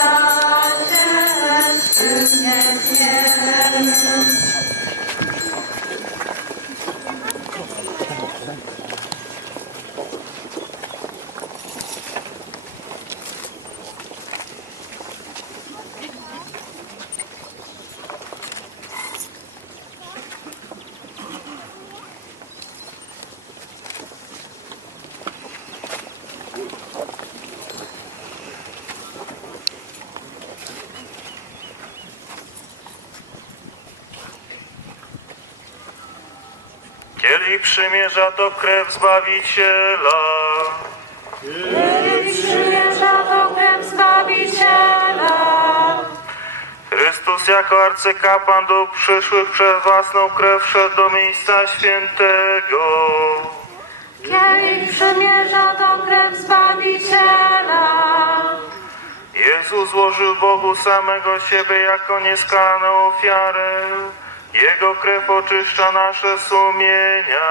Stop. Kielich przymierza to krew Zbawiciela. Przymierza to krew Zbawiciela. Chrystus jako arcykapłan do przyszłych przez własną krew wszedł do miejsca świętego. Kielich przymierza to krew Zbawiciela. Jezus złożył Bogu samego siebie jako nieskalaną ofiarę. Jego krew oczyszcza nasze sumienia.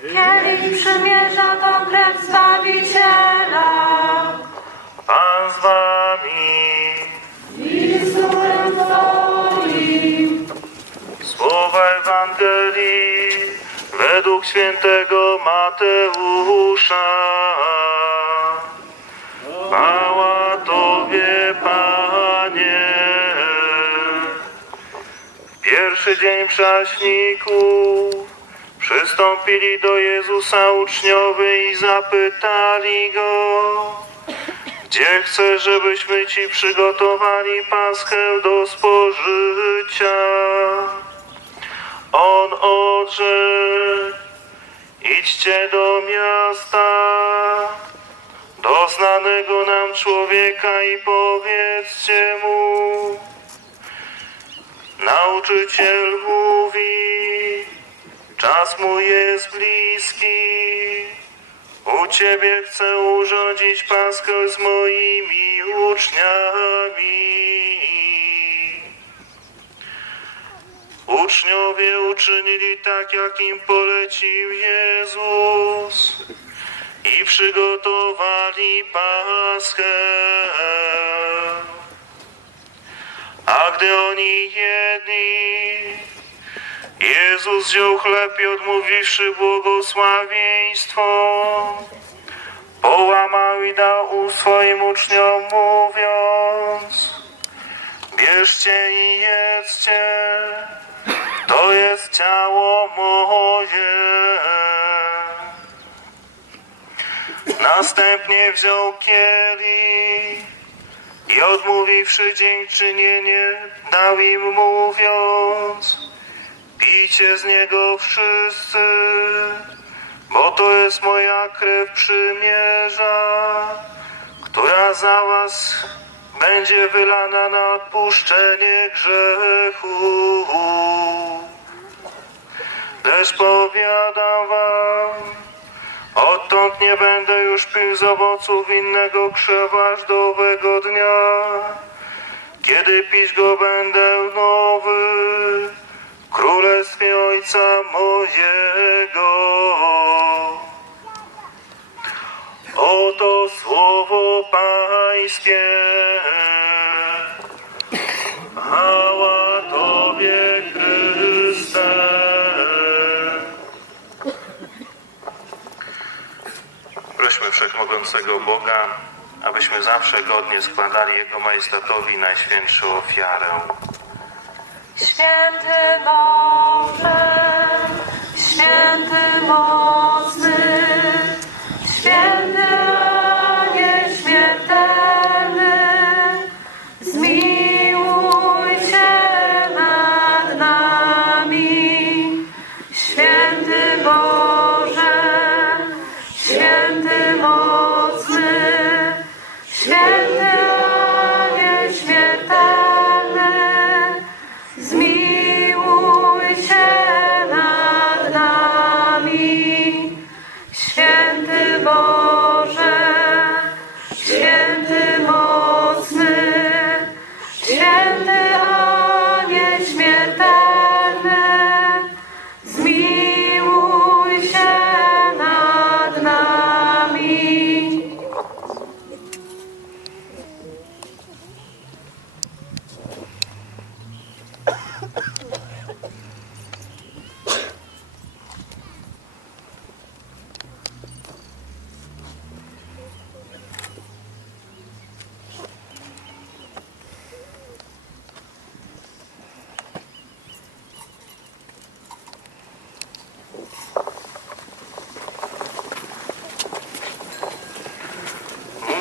Kielich przymierza to krew Zbawiciela. Pan z wami. I z Twoim. Słowa Ewangelii według świętego Mateusza. Pierwszy dzień prześników przystąpili do Jezusa uczniowie i zapytali Go, gdzie chcesz, żebyśmy Ci przygotowali paschę do spożycia? On odrzekł, idźcie do miasta, do znanego nam człowieka i powiedzcie mu, nauczyciel mówi, czas mu jest bliski, u Ciebie chcę urządzić paskę z moimi uczniami. Uczniowie uczynili tak, jak im polecił Jezus i przygotowali paschę. Gdy oni jedli, Jezus wziął chleb i odmówiwszy błogosławieństwo, połamał i dał swoim uczniom, mówiąc, bierzcie i jedzcie, to jest ciało moje. Następnie wziął kielich i odmówiwszy dziękczynienie, dał im mówiąc, pijcie z niego wszyscy, bo to jest moja krew przymierza, która za was będzie wylana na odpuszczenie grzechu. Lecz powiadam wam, odtąd nie będę już pił z owoców innego krzewa aż do owego dnia, kiedy pić go będę nowy w królestwie Ojca mojego. Oto słowo Pańskie. Chwała Prośmy Wszechmogącego Boga, abyśmy zawsze godnie składali Jego majestatowi najświętszą ofiarę. Święty Boże, święty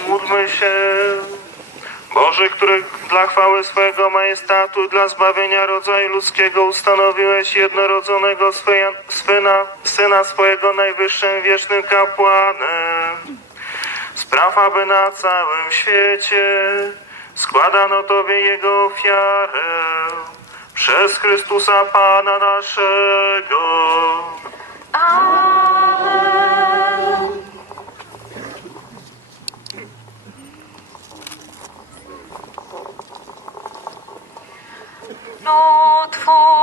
Mutmuşum. Boży, który dla chwały swojego majestatu dla zbawienia rodzaju ludzkiego ustanowiłeś jednorodzonego swyja- syna, syna swojego najwyższym wiecznym kapłanem. Spraw, aby na całym świecie składano Tobie Jego ofiarę przez Chrystusa Pana naszego. Amen. thoughtful.